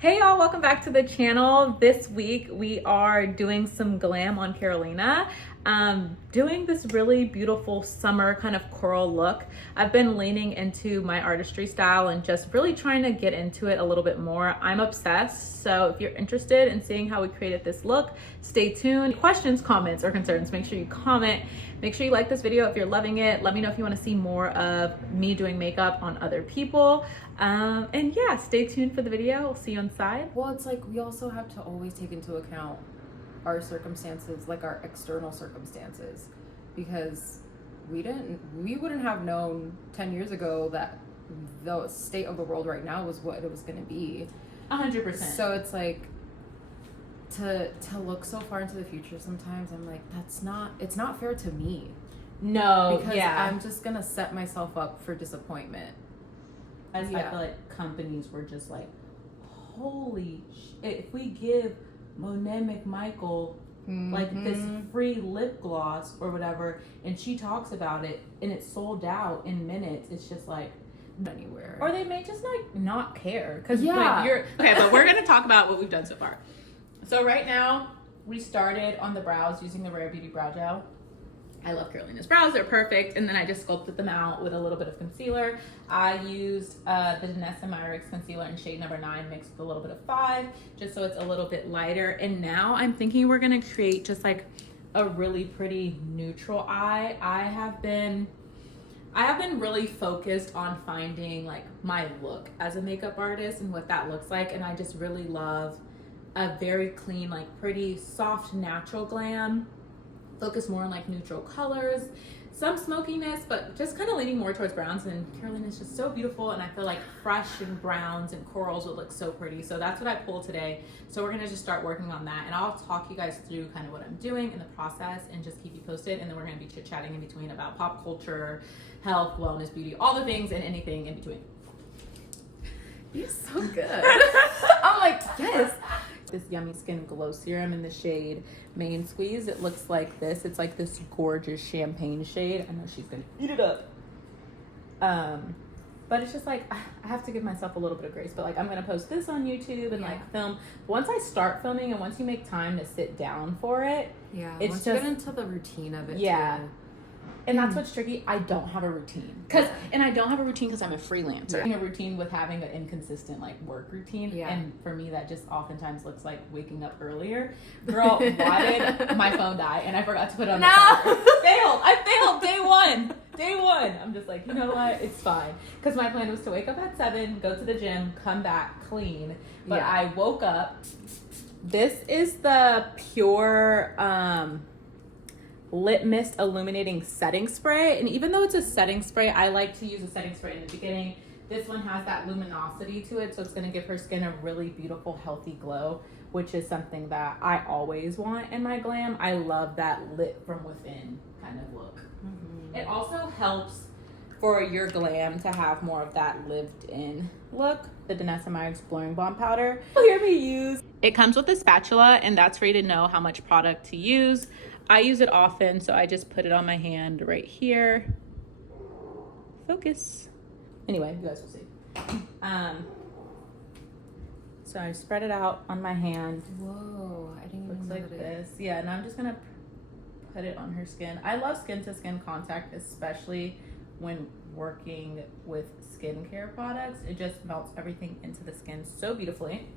Hey y'all, welcome back to the channel. This week we are doing some glam on Carolina. Doing this really beautiful summer kind of coral look. I've been leaning into my artistry style and just really trying to get into it a little bit more. I'm obsessed, so if you're interested in seeing how we created this look, stay tuned. Questions, comments, or concerns, make sure you comment. Make sure you like this video if you're loving it. Let me know if you want to see more of me doing makeup on other people. And yeah, stay tuned for the video. We'll see you inside. Well, it's like we also have to always take into account our circumstances, like our external circumstances, because we wouldn't have known 10 years ago that the state of the world right now was what it was going to be. 100%. So it's like to look so far into the future sometimes I'm like, it's not fair to me. No, because yeah. I'm just gonna set myself up for disappointment. I feel like companies were just like, holy shit, if we give Monet McMichael like this free lip gloss or whatever, and she talks about it and it's sold out in minutes, it's just like anywhere. Or they may just like not care because yeah. Okay, but we're gonna talk about what we've done so far. So right now we started on the brows using the Rare Beauty brow gel. I love Carolina's brows, they're perfect. And then I just sculpted them out with a little bit of concealer. I used the Danessa Myricks concealer in shade number 9 mixed with a little bit of 5, just so it's a little bit lighter. And now I'm thinking we're gonna create just like a really pretty neutral eye. I have been really focused on finding like my look as a makeup artist and what that looks like. And I just really love a very clean, like pretty soft, natural glam. Focus more on like neutral colors, some smokiness, but just kind of leaning more towards browns. And Carolina's just so beautiful, and I feel like fresh and browns and corals would look so pretty. So that's what I pulled today. So we're gonna just start working on that, and I'll talk you guys through kind of what I'm doing in the process and just keep you posted. And then we're gonna be chit-chatting in between about pop culture, health, wellness, beauty, all the things and anything in between. You're so good. I'm like, yes. This Yummy Skin Glow Serum in the shade Main Squeeze. It looks like this. It's like this gorgeous champagne shade. I know she's gonna eat it up. But it's just like, I have to give myself a little bit of grace. But like, I'm gonna post this on YouTube and like film. Once I start filming and once you make time to sit down for it, it's once just you get into the routine of it. Too. And that's what's tricky. I don't have a routine. And I don't have a routine because I'm a freelancer. I'm a routine with having an inconsistent like work routine. Yeah. And for me, that just oftentimes looks like waking up earlier. Girl, why did my phone die? And I forgot to put it on the charger. I failed. Day one. I'm just like, you know what? It's fine. Because my plan was to wake up at 7, go to the gym, come back clean. But I woke up. This is the Pure Lip Mist Illuminating Setting Spray. And even though it's a setting spray, I like to use a setting spray in the beginning. This one has that luminosity to it, so it's going to give her skin a really beautiful, healthy glow, which is something that I always want in my glam. I love that lit from within kind of look. It also helps for your glam to have more of that lived-in look. The Danessa Myricks Blurring Balm Powder. You'll hear me use. It comes with a spatula, and that's for you to know how much product to use. I use it often, so I just put it on my hand right here. Focus. Anyway, you guys will see. So I spread it out on my hand. Whoa, I didn't even looks know like this. Yeah, and I'm just gonna put it on her skin. I love skin-to-skin contact, especially when working with skincare products. It just melts everything into the skin so beautifully.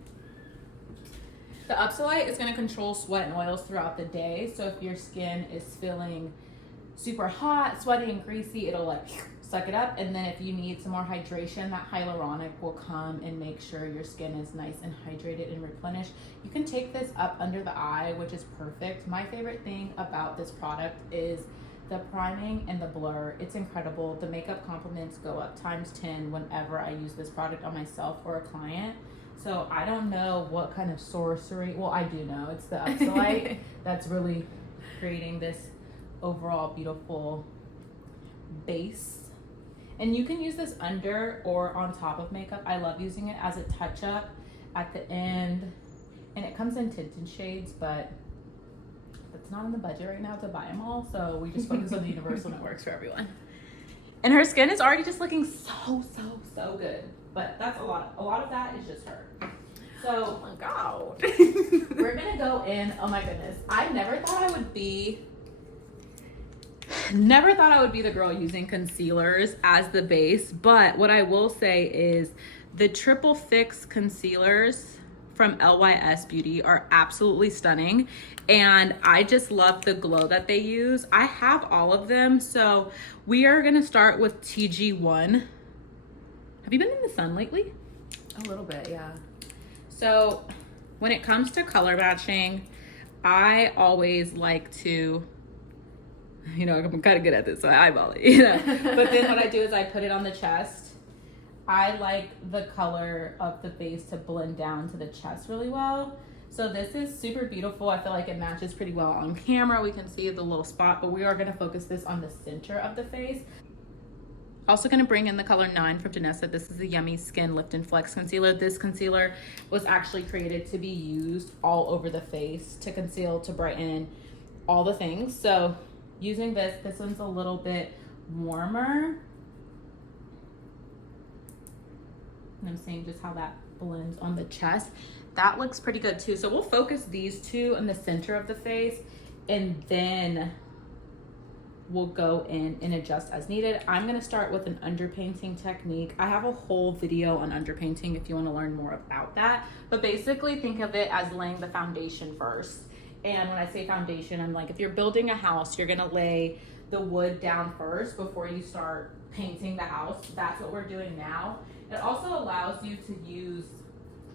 The Upsolite is going to control sweat and oils throughout the day. So if your skin is feeling super hot, sweaty, and greasy, it'll like suck it up. And then if you need some more hydration, that hyaluronic will come and make sure your skin is nice and hydrated and replenished. You can take this up under the eye, which is perfect. My favorite thing about this product is the priming and the blur. It's incredible. The makeup compliments go up ×10 whenever I use this product on myself or a client. So I don't know what kind of sorcery, well, I do know. It's the Upsolite that's really creating this overall beautiful base. And you can use this under or on top of makeup. I love using it as a touch-up at the end. And it comes in tinted shades, but it's not in the budget right now to buy them all. So we just focus on the universal and it works for everyone. And her skin is already just looking so good. But that's a lot of that is just her. So, oh my god. we're gonna go in. Oh my goodness. I never thought I would be the girl using concealers as the base, but what I will say is the triple fix concealers from LYS Beauty are absolutely stunning, and I just love the glow that they use. I have all of them, so we are gonna start with TG1. Have you been in the sun lately? A little bit, yeah. So when it comes to color matching, I always like to, you know, I'm kind of good at this, so I eyeball it, you know. But then what I do is I put it on the chest. I like the color of the base to blend down to the chest really well. So this is super beautiful. I feel like it matches pretty well on camera. We can see the little spot, but we are gonna focus this on the center of the face. Also gonna bring in the color 9 from Danessa. This is the Yummy Skin Lift and Flex Concealer. This concealer was actually created to be used all over the face to conceal, to brighten, all the things. So using this one's a little bit warmer. And I'm seeing just how that blends on the chest. That looks pretty good too. So we'll focus these two in the center of the face, and then we'll go in and adjust as needed. I'm gonna start with an underpainting technique. I have a whole video on underpainting if you wanna learn more about that. But basically think of it as laying the foundation first. And when I say foundation, I'm like, if you're building a house, you're gonna lay the wood down first before you start painting the house. That's what we're doing now. It also allows you to use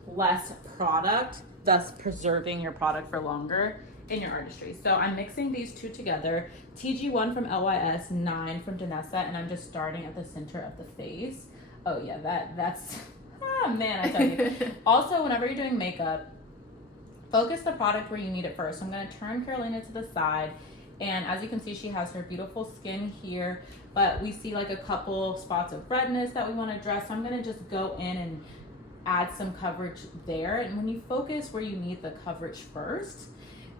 less product, thus preserving your product for longer in your artistry. So I'm mixing these two together. TG1 from LYS, 9 from Danessa, and I'm just starting at the center of the face. Oh yeah, that's, man, I tell you. Also, whenever you're doing makeup, focus the product where you need it first. So I'm gonna turn Carolina to the side, and as you can see, she has her beautiful skin here, but we see like a couple spots of redness that we wanna address. So I'm gonna just go in and add some coverage there. And when you focus where you need the coverage first,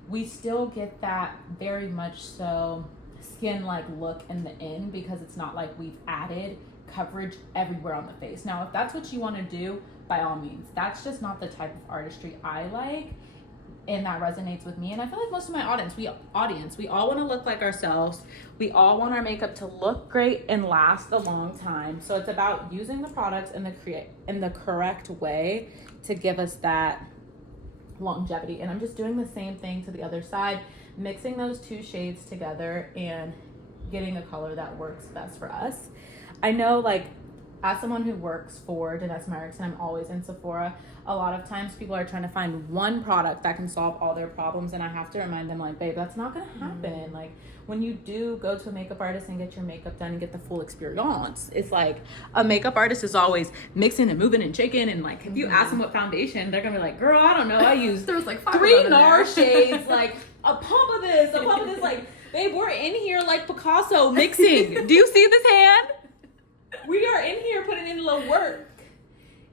we still get that very much so skin-like look in the end, because it's not like we've added coverage everywhere on the face. Now, if that's what you want to do, by all means. That's just not the type of artistry I like, and that resonates with me. And I feel like most of my audience, we all want to look like ourselves. We all want our makeup to look great and last a long time. So it's about using the products in the correct way to give us that longevity. And I'm just doing the same thing to the other side, mixing those two shades together and getting a color that works best for us. I know, like, as someone who works for Danessa Merrick's and I'm always in Sephora, a lot of times people are trying to find one product that can solve all their problems, and I have to remind them, like, babe, that's not gonna happen. Like, when you do go to a makeup artist and get your makeup done and get the full experience, it's like a makeup artist is always mixing and moving and shaking, and like if you ask them what foundation, they're gonna be like, girl, I don't know, I use There's like 3 NAR shades, like a pump of this, like, babe, we're in here like Picasso mixing. Do you see this hand? We are in here putting in a little work.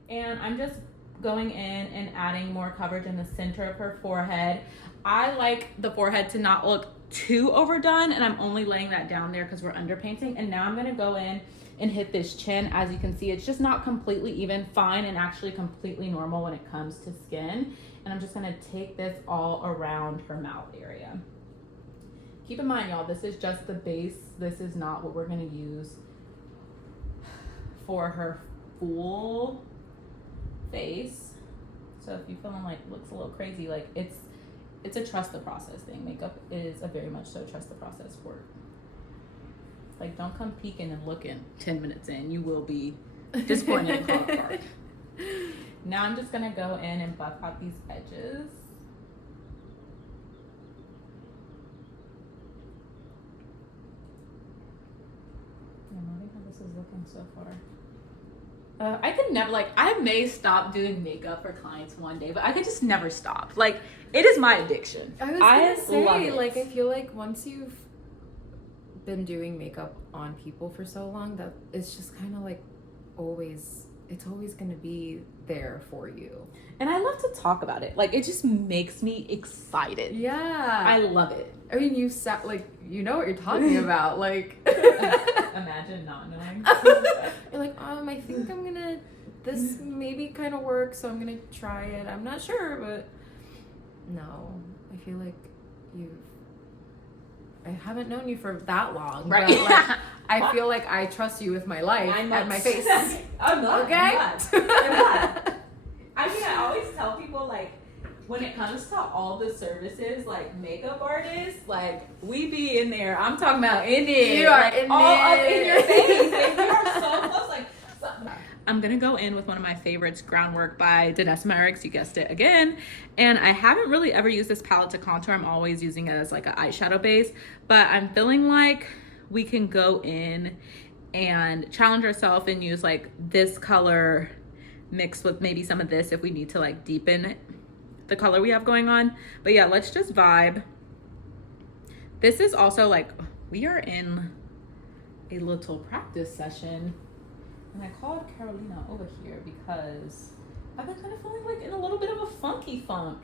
And I'm just going in and adding more coverage in the center of her forehead. I like the forehead to not look too overdone, and I'm only laying that down there because we're underpainting. And now I'm gonna go in and hit this chin. As you can see, it's just not completely even, fine, and actually completely normal when it comes to skin. And I'm just gonna take this all around her mouth area. Keep in mind, y'all, this is just the base. This is not what we're gonna use for her full face. So if you're feeling like looks a little crazy, like it's a trust the process thing. Makeup is a very much so trust the process sport. Like, don't come peeking and looking 10 minutes in. You will be disappointed and caught apart. Now I'm just gonna go in and buff out these edges. I'm loving how this is looking so far. I could never, like, I may stop doing makeup for clients one day, but I could just never stop. Like, it is my addiction. I was gonna say, love it. like, I feel like once you've been doing makeup on people for so long, that it's just kind of like it's always gonna be there for you. And I love to talk about it. Like, it just makes me excited. Yeah. I love it. I mean, you sound like you know what you're talking about. Like, imagine not knowing. You're like, I think I'm gonna this maybe kind of works, so I'm gonna try it. I'm not sure, but no, I feel like I haven't known you for that long, Right. but like, I feel like I trust you with my life and my face. I'm not. Okay? I'm not. I mean, I always tell people, like, when it comes to all the services, like makeup artists, like, we be in there. I'm talking about in it. You are like, in all it. up in your face. Like, you are so close. Like, I'm gonna go in with one of my favorites, Groundwork by Danessa Merrick's. You guessed it again. And I haven't really ever used this palette to contour. I'm always using it as like an eyeshadow base. But I'm feeling like we can go in and challenge ourselves and use like this color mixed with maybe some of this if we need to like deepen the color we have going on. But yeah, let's just vibe. This is also like, we are in a little practice session. And I called Carolina over here because I've been kind of feeling like in a little bit of a funky funk.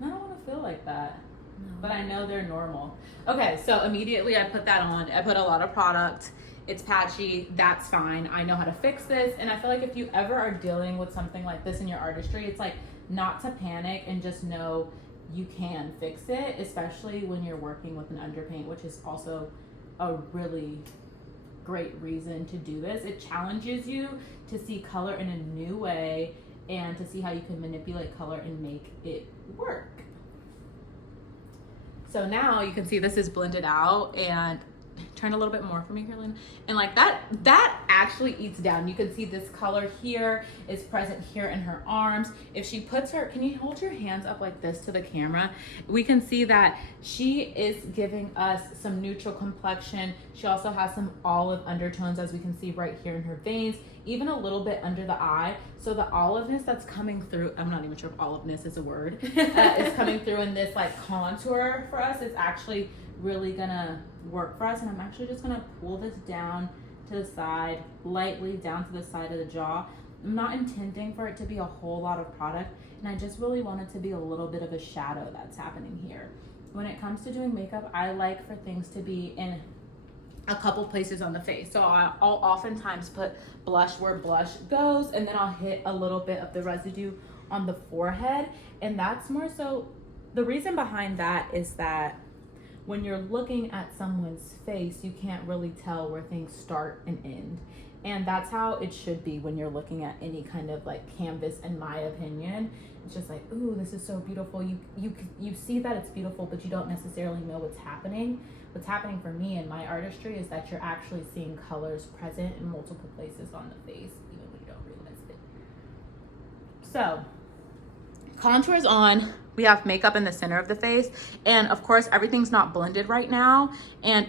And I don't want to feel like that. No. But I know they're normal. Okay, so immediately I put that on. I put a lot of product. It's patchy. That's fine. I know how to fix this. And I feel like if you ever are dealing with something like this in your artistry, it's like not to panic and just know you can fix it, especially when you're working with an underpaint, which is also a really great reason to do this. It challenges you to see color in a new way and to see how you can manipulate color and make it work. So now you can see this is blended out, and turn a little bit more for me, Carolina. And like that actually eats down. You can see this color here is present here in her arms. If she puts her, can you hold your hands up like this to the camera? We can see that she is giving us some neutral complexion. She also has some olive undertones, as we can see right here in her veins, even a little bit under the eye. So the oliveness that's coming through, I'm not even sure if oliveness is a word, is coming through in this like contour for us is actually really gonna work for us. And I'm actually just gonna pull this down to the side, lightly down to the side of the jaw. I'm not intending for it to be a whole lot of product, and I just really want it to be a little bit of a shadow that's happening here. When it comes to doing makeup, I like for things to be in a couple places on the face. So I'll oftentimes put blush where blush goes, and then I'll hit a little bit of the residue on the forehead. And that's more so, the reason behind that is that when you're looking at someone's face, you can't really tell where things start and end. And that's how it should be when you're looking at any kind of like canvas, in my opinion. It's just like, ooh, this is so beautiful. You see that it's beautiful, but you don't necessarily know what's happening. What's happening for me in my artistry is that you're actually seeing colors present in multiple places on the face, even when you don't realize it. So, contour's on. We have makeup in the center of the face, and of course everything's not blended right now,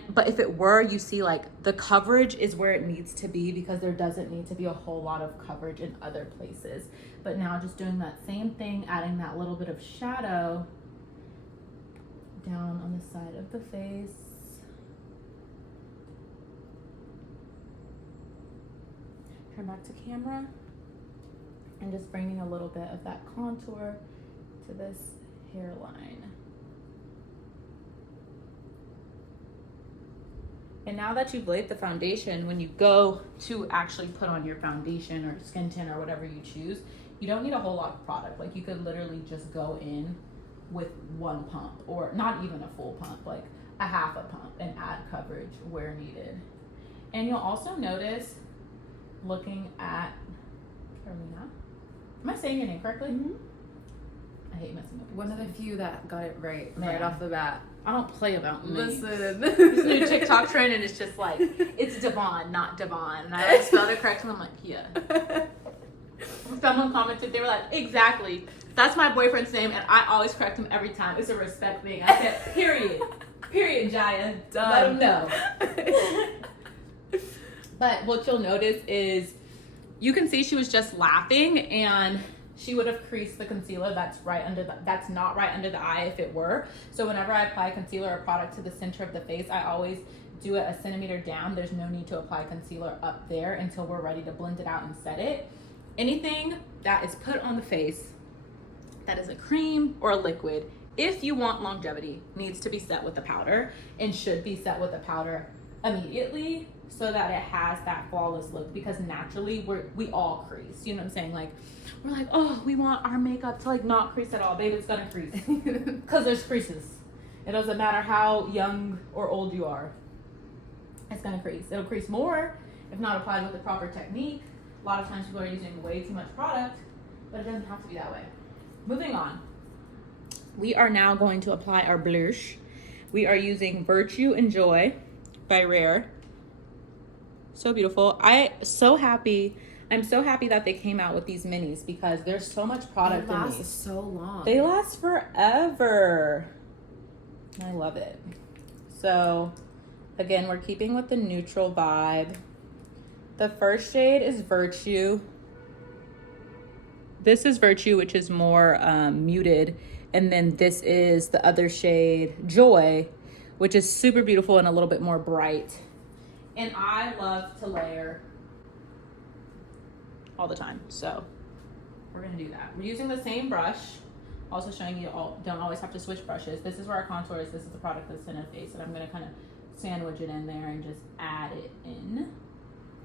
but if it were, you see like the coverage is where it needs to be, because there doesn't need to be a whole lot of coverage in other places. But now just doing that same thing, adding that little bit of shadow down on the side of the face. Turn back to camera, and just bringing a little bit of that contour to this hairline. And now that you've laid the foundation, when you go to actually put on your foundation or skin tint or whatever you choose, you don't need a whole lot of product. Like, you could literally just go in with one pump, or not even a full pump, like a half a pump, and add coverage where needed. And you'll also notice, looking at Carolina, am I saying your name correctly? Mm-hmm. I hate messing up. One of the few that got it right, Man. right off the bat. I don't play about names. Listen. This new TikTok trend, and it's just like, it's Devon, not Devon. And I like spelled it correctly, and I'm like, yeah. Someone commented, they were like, exactly. That's my boyfriend's name, and I always correct him every time. It's a respect thing. I said, period. Period, Jaya. Done. Let him know. But what you'll notice is, you can see she was just laughing, and she would have creased the concealer that's not right under the eye if it were. So whenever I apply concealer or product to the center of the face, I always do it a centimeter down. There's no need to apply concealer up there until we're ready to blend it out and set it. Anything that is put on the face that is a cream or a liquid, if you want longevity, needs to be set with a powder, and should be set with a powder immediately, so that it has that flawless look, because naturally we all crease, you know what I'm saying? Like, we're like, oh, we want our makeup to like not crease at all. Babe, it's gonna crease because there's creases. It doesn't matter how young or old you are, it's gonna crease. It'll crease more if not applied with the proper technique. A lot of times people are using way too much product, but it doesn't have to be that way. Moving on, we are now going to apply our blush. We are using Virtue and Joy by Rare. So beautiful. I'm so happy that they came out with these minis, because there's so much product in these. They last so long. They last forever. I love it. So again, we're keeping with the neutral vibe. The first shade is Virtue. This is Virtue, which is more muted. And then this is the other shade, Joy, which is super beautiful and a little bit more bright. And I love to layer all the time, so we're gonna do that. We're using the same brush. Also showing you don't always have to switch brushes. This is where our contour is. This is the product that's in our face, and I'm gonna kind of sandwich it in there and just add it in.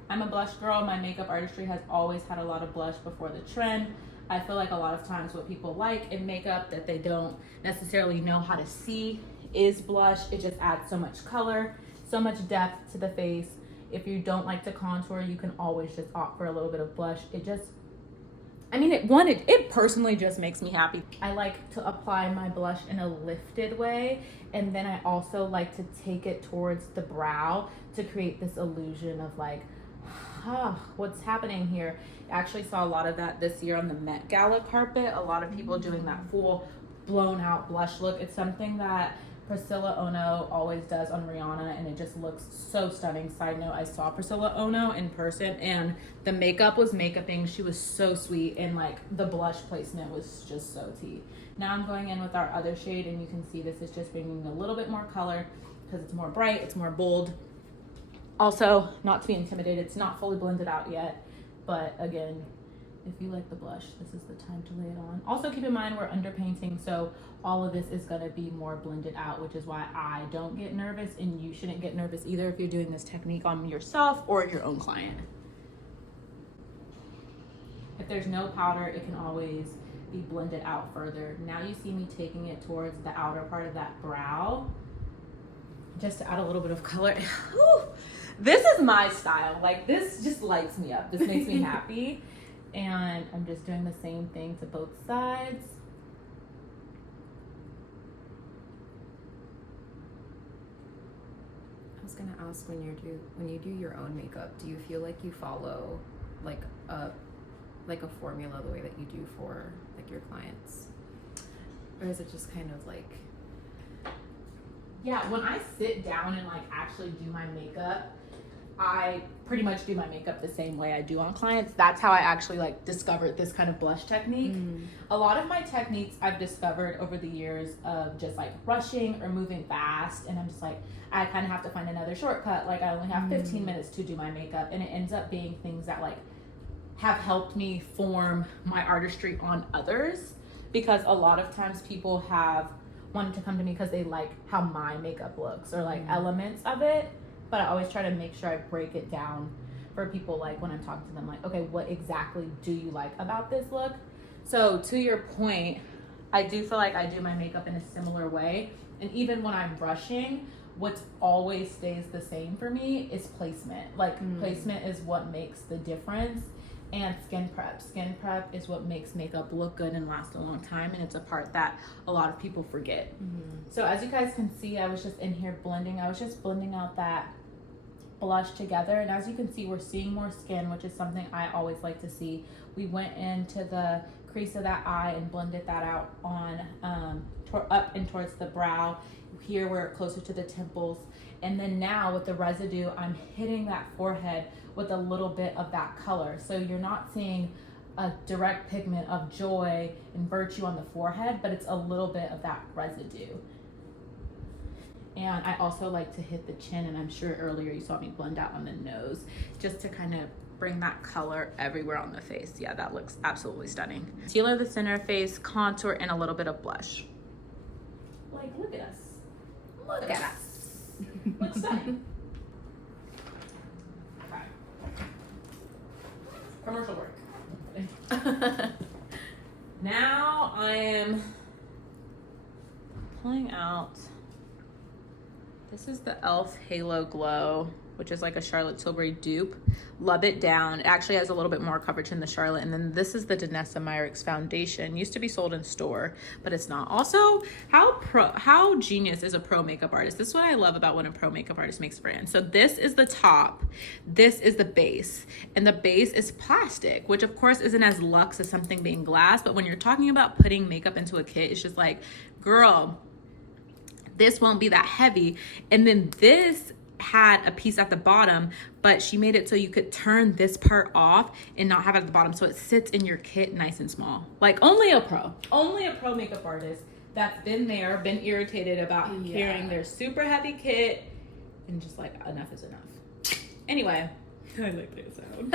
I'm a blush girl. My makeup artistry has always had a lot of blush before the trend. I feel like a lot of times what people like in makeup that they don't necessarily know how to see is blush. It just adds so much color, so much depth to the face. If you don't like to contour, you can always just opt for a little bit of blush. It personally just makes me happy. I like to apply my blush in a lifted way, and then I also like to take it towards the brow to create this illusion of like, what's happening here? I actually saw a lot of that this year on the Met Gala carpet. A lot of people doing that full blown out blush look. It's something that Priscilla Ono always does on Rihanna, and it just looks so stunning. Side note, I saw Priscilla Ono in person, and the makeup was makeuping. She was so sweet, and like the blush placement was just so tea. Now I'm going in with our other shade, and you can see this is just bringing a little bit more color because it's more bright, it's more bold. Also, not to be intimidated, it's not fully blended out yet, but again, if you like the blush, this is the time to lay it on. Also keep in mind we're underpainting, so all of this is gonna be more blended out, which is why I don't get nervous, and you shouldn't get nervous either if you're doing this technique on yourself or your own client. If there's no powder, it can always be blended out further. Now you see me taking it towards the outer part of that brow, just to add a little bit of color. This is my style. Like, this just lights me up. This makes me happy. And I'm just doing the same thing to both sides. I was gonna ask, when you do your own makeup, do you feel like you follow like a formula the way that you do for like your clients, or is it just kind of like? Yeah, when I sit down and like actually do my makeup, I pretty much do my makeup the same way I do on clients. That's how I actually like discovered this kind of blush technique. A lot of my techniques I've discovered over the years of just like rushing or moving fast, and I'm just like, I kind of have to find another shortcut. Like, I only have 15 minutes to do my makeup, and it ends up being things that like have helped me form my artistry on others, because a lot of times people have wanted to come to me because they like how my makeup looks or like elements of it. But I always try to make sure I break it down for people, like when I'm talking to them, like, okay, what exactly do you like about this look? So to your point, I do feel like I do my makeup in a similar way. And even when I'm brushing, what always stays the same for me is placement. Like placement is what makes the difference. And skin prep. Skin prep is what makes makeup look good and last a long time, and it's a part that a lot of people forget. So as you guys can see, I was just in here blending. I was just blending out that blush together, and as you can see, we're seeing more skin, which is something I always like to see. We went into the crease of that eye and blended that out on up and towards the brow. Here we're closer to the temples, and then now with the residue, I'm hitting that forehead with a little bit of that color. So you're not seeing a direct pigment of Joy and Virtue on the forehead, but it's a little bit of that residue. And I also like to hit the chin, and I'm sure earlier you saw me blend out on the nose, just to kind of bring that color everywhere on the face. Yeah, that looks absolutely stunning. Concealer the center face, contour, and a little bit of blush. Like, look at us. Look at us. Looks stunning. Commercial work. Now I am pulling out. This is the e.l.f. Halo Glow, which is like a Charlotte Tilbury dupe. Love it down. It actually has a little bit more coverage in the Charlotte. And then this is the Danessa Myricks foundation. Used to be sold in store, but it's not. Also, how genius is a pro makeup artist? This is what I love about when a pro makeup artist makes a brand. So this is the top, this is the base, and the base is plastic, which of course isn't as luxe as something being glass. But when you're talking about putting makeup into a kit, it's just like, girl, this won't be that heavy. And then this had a piece at the bottom, but she made it so you could turn this part off and not have it at the bottom, so it sits in your kit nice and small. Like only a pro makeup artist that's been there, been irritated about carrying their super heavy kit, and just like, enough is enough. Anyway, I like that sound.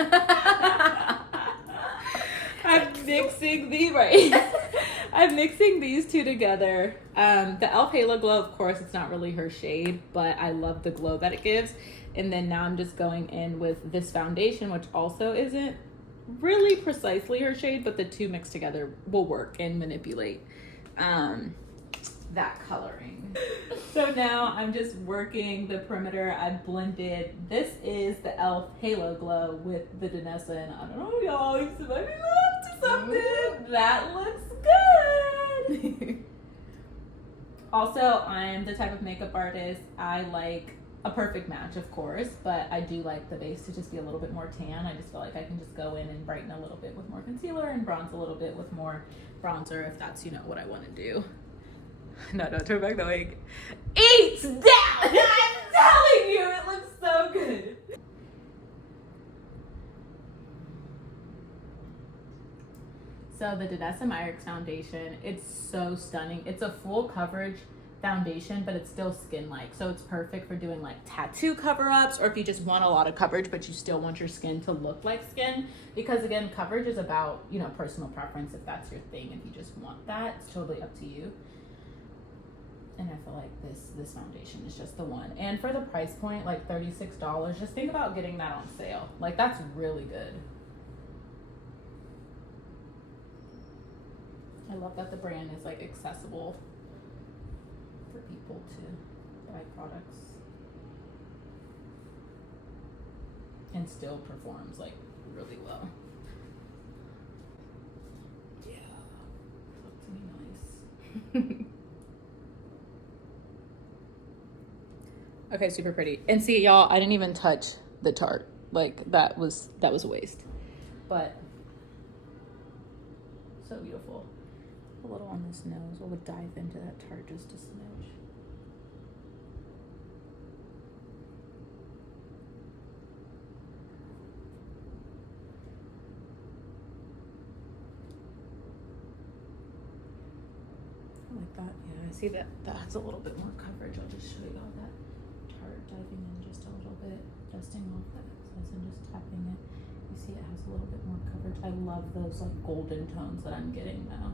I'm mixing these two together. The e.l.f. Halo Glow, of course, it's not really her shade, but I love the glow that it gives. And then now I'm just going in with this foundation, which also isn't really precisely her shade, but the two mixed together will work and manipulate that coloring. So now I'm just working the perimeter. I blended, this is the e.l.f. Halo Glow with the Danessa, and I don't know, y'all, you might be love to something. That looks good. Also, I'm the type of makeup artist, I like a perfect match, of course, but I do like the base to just be a little bit more tan. I just feel like I can just go in and brighten a little bit with more concealer and bronze a little bit with more bronzer if that's, you know, what I want to do. No, turn back the wig. Eat down! I'm telling you, it looks so good. So the Danessa Myricks foundation, it's so stunning. It's a full coverage foundation, but it's still skin-like. So it's perfect for doing like tattoo cover-ups, or if you just want a lot of coverage, but you still want your skin to look like skin. Because again, coverage is about, you know, personal preference. If that's your thing, if you just want that, it's totally up to you. And I feel like this foundation is just the one. And for the price point, like $36, just think about getting that on sale. Like, that's really good. I love that the brand is like accessible for people to buy products and still performs like really well. Yeah, looks really nice. Okay, super pretty. And see, y'all, I didn't even touch the Tarte. Like, that was a waste. But so beautiful. A little on this nose. We'll dive into that Tarte just a smidge. I like that. Yeah, I see that has a little bit more coverage. I'll just show you all that. Tarte, diving in just a little bit, dusting off the excess and just tapping it. You see it has a little bit more coverage. I love those like golden tones that I'm getting now.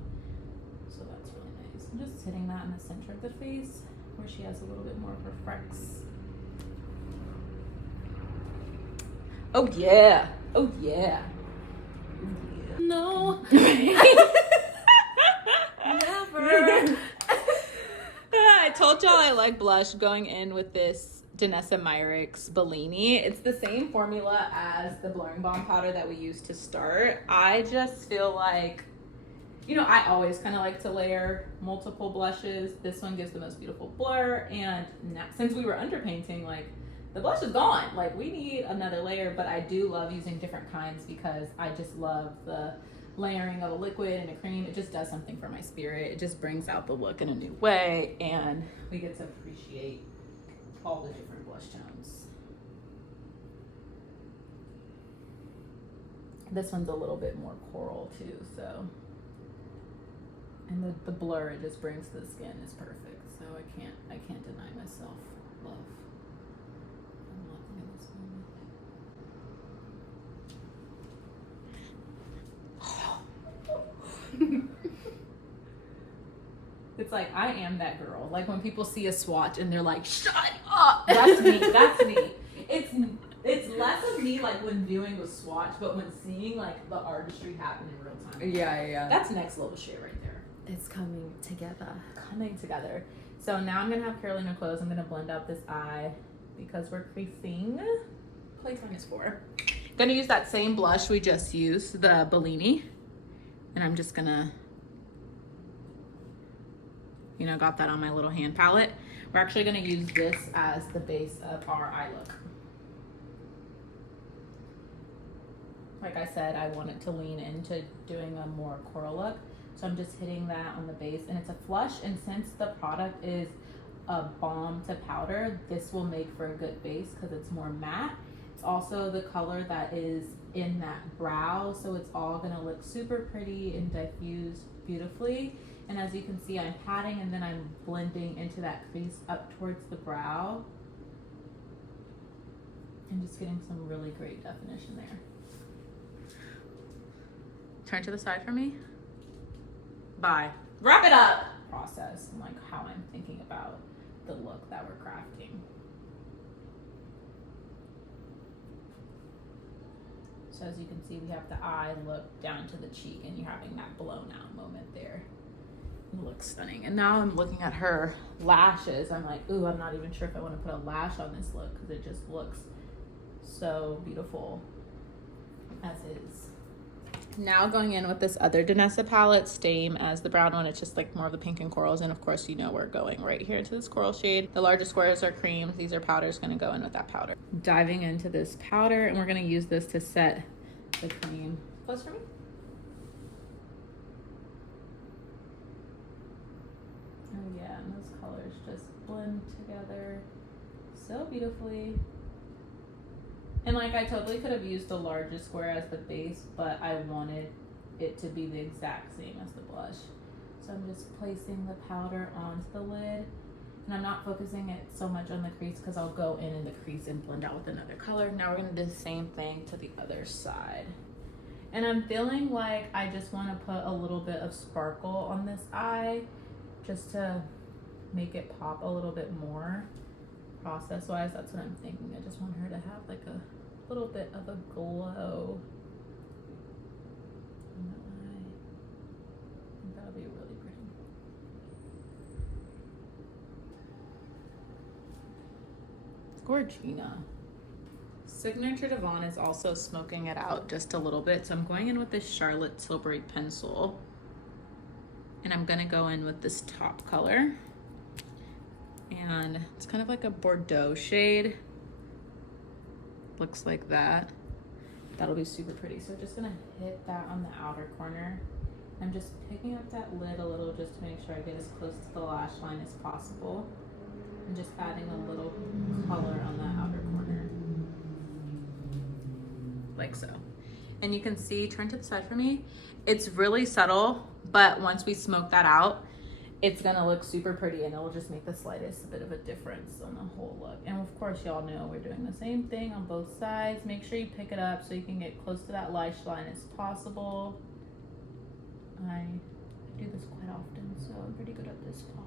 So that's really nice. I'm just hitting that in the center of the face where she has a little bit more of her frecks. Oh yeah. Oh yeah. Oh, yeah. No. Never. I told y'all I like blush going in with this Danessa Myricks Bellini. It's the same formula as the blurring balm powder that we used to start. I just feel like, you know, I always kind of like to layer multiple blushes. This one gives the most beautiful blur, and now, since we were underpainting, like, the blush is gone. Like, we need another layer, but I do love using different kinds because I just love the layering of a liquid and a cream. It just does something for my spirit. It just brings out the look in a new way, and we get to appreciate all the different blush tones. This one's a little bit more coral too, so, and the blur it just brings to the skin is perfect. So I can't deny myself love. I'm loving it this moment. It's like, I am that girl. Like, when people see a swatch and they're like, shut up. That's me. That's me. It's less of me like when viewing the swatch, but when seeing like the artistry happen in real time. Yeah. That's next level shit right there. It's coming together. Coming together. So now I'm gonna have Carolina close. I'm gonna blend out this eye because we're creasing. Playtime is 4. Gonna use that same blush we just used, the Bellini. And I'm just gonna, you know, got that on my little hand palette. We're actually gonna use this as the base of our eye look. Like I said, I wanted to lean into doing a more coral look. So I'm just hitting that on the base, and it's a flush, and since the product is a balm to powder, this will make for a good base because it's more matte. It's also the color that is in that brow, so it's all gonna look super pretty and diffuse beautifully. And as you can see, I'm patting and then I'm blending into that crease up towards the brow and just getting some really great definition there. Turn to the side for me. Bye. Wrap it up. Process and like how I'm thinking about the look that we're crafting. So as you can see, we have the eye look down to the cheek and you're having that blown out moment there. It looks stunning. And now I'm looking at her lashes. I'm like, ooh, I'm not even sure if I want to put a lash on this look because it just looks so beautiful as is. Now going in with this other Danessa palette, same as the brown one. It's just like more of the pink and corals. And of course, you know, we're going right here into this coral shade. The largest squares are creams. These are powders, gonna go in with that powder. Diving into this powder, and we're gonna use this to set the cream. Close for me. Oh yeah, and those colors just blend together so beautifully. And like I totally could have used the largest square as the base, but I wanted it to be the exact same as the blush. So I'm just placing the powder onto the lid, and I'm not focusing it so much on the crease because I'll go in the crease and blend out with another color. Now we're gonna do the same thing to the other side. And I'm feeling like I just wanna put a little bit of sparkle on this eye just to make it pop a little bit more. Process wise, that's what I'm thinking. I just want her to have like a little bit of a glow in the eye. I think that'll be really pretty. Gorgina. Signature Devon is also smoking it out just a little bit. So I'm going in with this Charlotte Tilbury pencil. And I'm gonna go in with this top color. And it's kind of like a Bordeaux shade. Looks like that. That'll be super pretty. So just gonna hit that on the outer corner. I'm just picking up that lid a little just to make sure I get as close to the lash line as possible. And just adding a little color on that outer corner. Like so. And you can see, turn to the side for me. It's really subtle, but once we smoke that out, it's gonna look super pretty and it'll just make the slightest bit of a difference on the whole look. And of course, y'all know we're doing the same thing on both sides. Make sure you pick it up so you can get close to that lash line as possible. I do this quite often, so I'm pretty good at this part.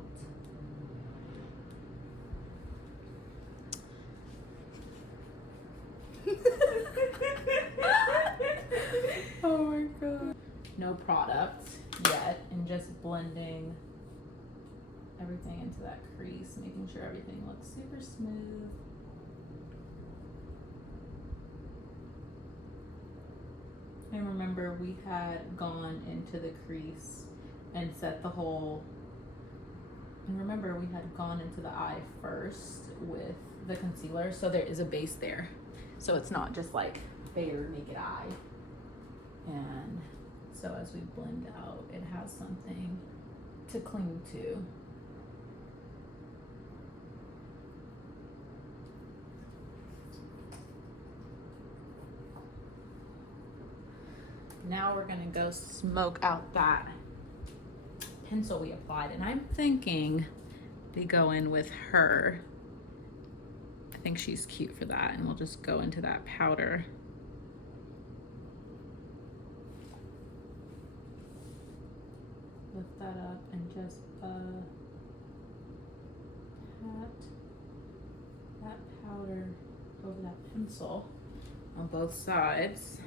Oh my god. No product yet, and just blending everything into that crease, making sure everything looks super smooth. I remember we had gone into the crease and set the whole, and remember we had gone into the eye first with the concealer, so there is a base there. So it's not just like bare naked eye. And so as we blend out, it has something to cling to. Now we're gonna go smoke out that pencil we applied, and I'm thinking we go in with her. I think she's cute for that, and we'll just go into that powder. Lift that up and just pat that powder over that pencil. on both sides.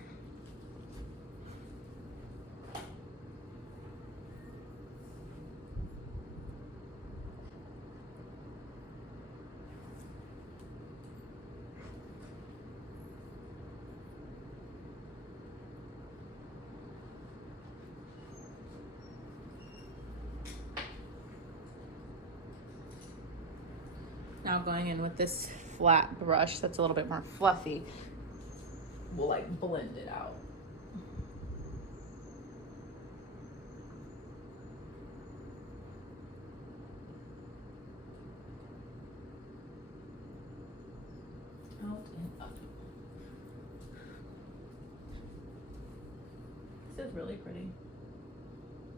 Now going in with this flat brush that's a little bit more fluffy, we'll like blend it out. Out and up. This is really pretty.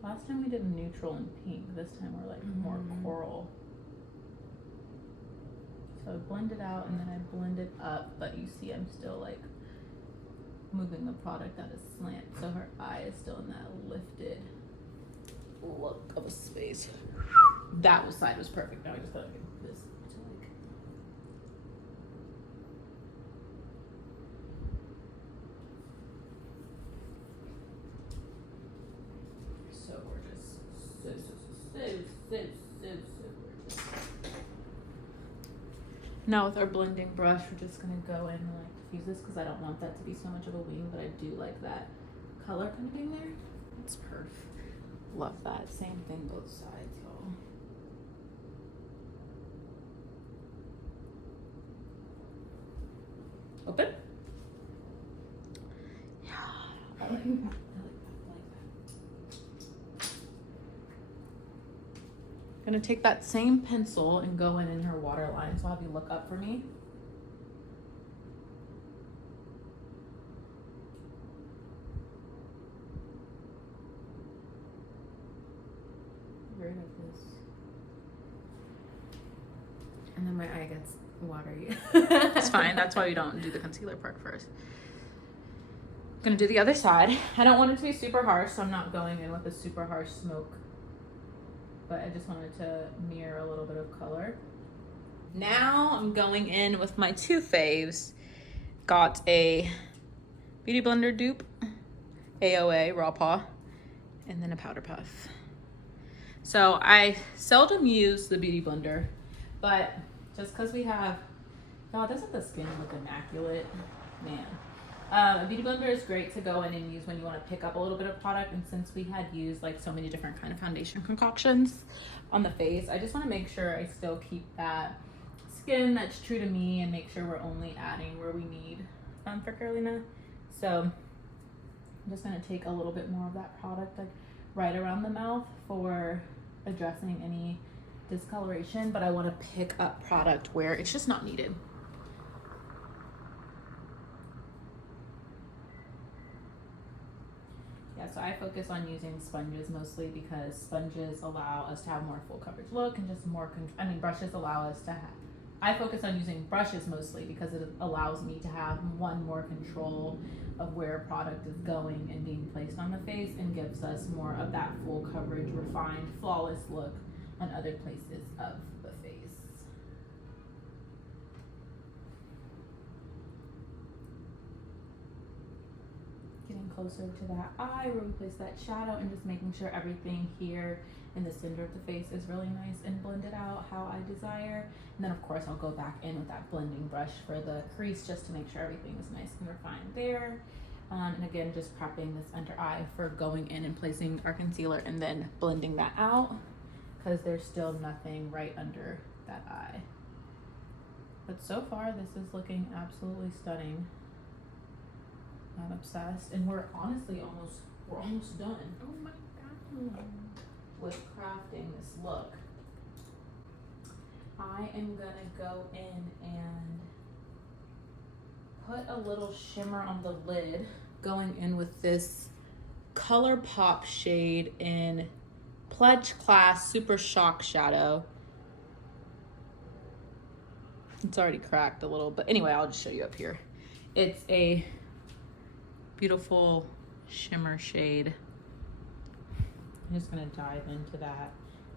Last time we did neutral and pink. This time we're like more coral. So I blend it out and then I blend it up, but you see I'm still like moving the product at a slant, so her eye is still in that lifted look of a space. That side was perfect. Now I just gotta get this to like. So gorgeous. So gorgeous. Now with our blending brush, we're just gonna go in and like diffuse this because I don't want that to be so much of a wing, but I do like that color kind of being there. It's perf. Love that. Same thing both sides, y'all. Open. Yeah, I like that. Gonna take that same pencil and go in her waterline. So I'll have you look up for me. Very like this. And then my eye gets watery. It's fine. That's why we don't do the concealer part first. Gonna do the other side. I don't want it to be super harsh, so I'm not going in with a super harsh smoke. But I just wanted to mirror a little bit of color. Now I'm going in with my two faves. Got a Beauty Blender dupe, AOA Raw Paw, and then a powder puff. So I seldom use the Beauty Blender, but just because we have, oh, doesn't the skin look immaculate? Man. A Beauty Blender is great to go in and use when you want to pick up a little bit of product, and since we had used like so many different kind of foundation concoctions on the face, I just want to make sure I still keep that skin that's true to me and make sure we're only adding where we need for Carolina. So I'm just going to take a little bit more of that product like right around the mouth for addressing any discoloration, but I want to pick up product where it's just not needed. So I focus on using sponges mostly because sponges allow us to have more full coverage look and just more, brushes allow us to have, I focus on using brushes mostly because it allows me to have more control of where product is going and being placed on the face and gives us more of that full coverage, refined, flawless look on other places of the face. Getting closer to that eye where we place that shadow and just making sure everything here in the center of the face is really nice and blended out how I desire. And then of course I'll go back in with that blending brush for the crease just to make sure everything is nice and refined there. And again, just prepping this under eye for going in and placing our concealer and then blending that out because there's still nothing right under that eye. But so far this is looking absolutely stunning. I'm obsessed, and we're honestly almost done. Oh my god. With crafting this look. I am gonna go in and put a little shimmer on the lid, going in with this ColourPop shade in Pledge Class Super Shock Shadow. It's already cracked a little, but anyway, I'll just show you up here. It's a beautiful shimmer shade. I'm just gonna dive into that.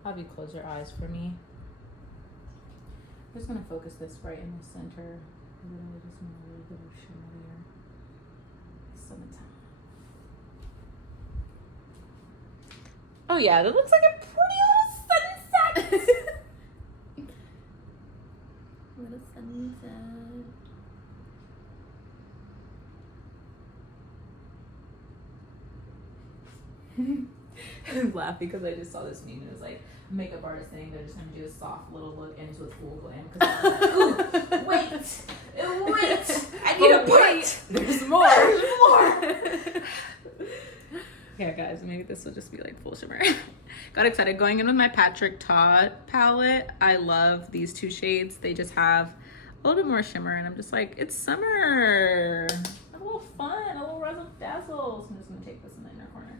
Have you close your eyes for me. I'm just gonna focus this right in the center. Literally just want a little bit of shimmer there. summertime. Oh yeah, that looks like a pretty little sunset. Little sunset. I laugh because I just saw this meme and it was like makeup artist saying they're just gonna do a soft little look into a full glam because ooh, wait, I need a bite. There's more. There's more. Yeah, guys, maybe this will just be like full shimmer. Got excited going in with my Patrick Todd palette. I love these two shades. They just have a little bit more shimmer, and I'm just like, it's summer. A little fun, a little razzle dazzle. So I'm just gonna take this in the inner corner.